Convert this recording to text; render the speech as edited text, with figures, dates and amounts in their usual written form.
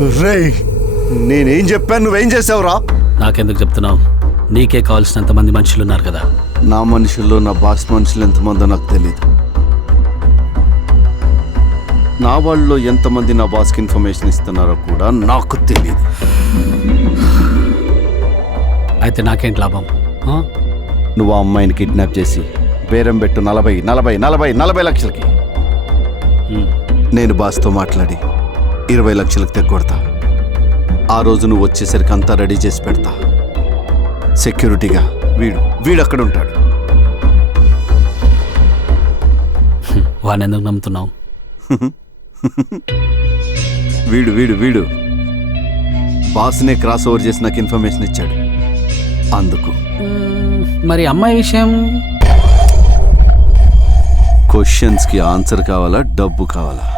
రేయ్, నేనేం చెప్పాను నువ్వేం చేసావురా? నాకెందుకు చెప్తున్నావు? నీకే కావాల్సినంత మంది మనుషులు ఉన్నారు కదా. నా మనుషుల్లో నా బాస్ మనుషులు ఎంతమందో నాకు తెలియదు. నా వాళ్ళలో ఎంతమంది నా బాస్కి ఇన్ఫర్మేషన్ ఇస్తున్నారో కూడా నాకు తెలియదు. అయితే నాకేంటి లాభం? నువ్వు ఆ అమ్మాయిని కిడ్నాప్ చేసి బేరం పెట్టు 40 లక్షలకి. నేను బాస్తో మాట్లాడి 20 లక్షలకు తెగొడతా. ఆ రోజు నువ్వు వచ్చేసరికి అంతా రెడీ చేసి పెడతా. సెక్యూరిటీగా వీడు అక్కడ ఉంటాడు. వాడిని ఎందుకు నమ్ముతున్నావు? వీడు బాస్నే క్రాస్ ఓవర్ చేసి నాకు ఇన్ఫర్మేషన్ ఇచ్చాడు. అందుకు మరి అమ్మాయి విషయం? క్వశ్చన్స్కి ఆన్సర్ కావాలా, డబ్బు కావాలా?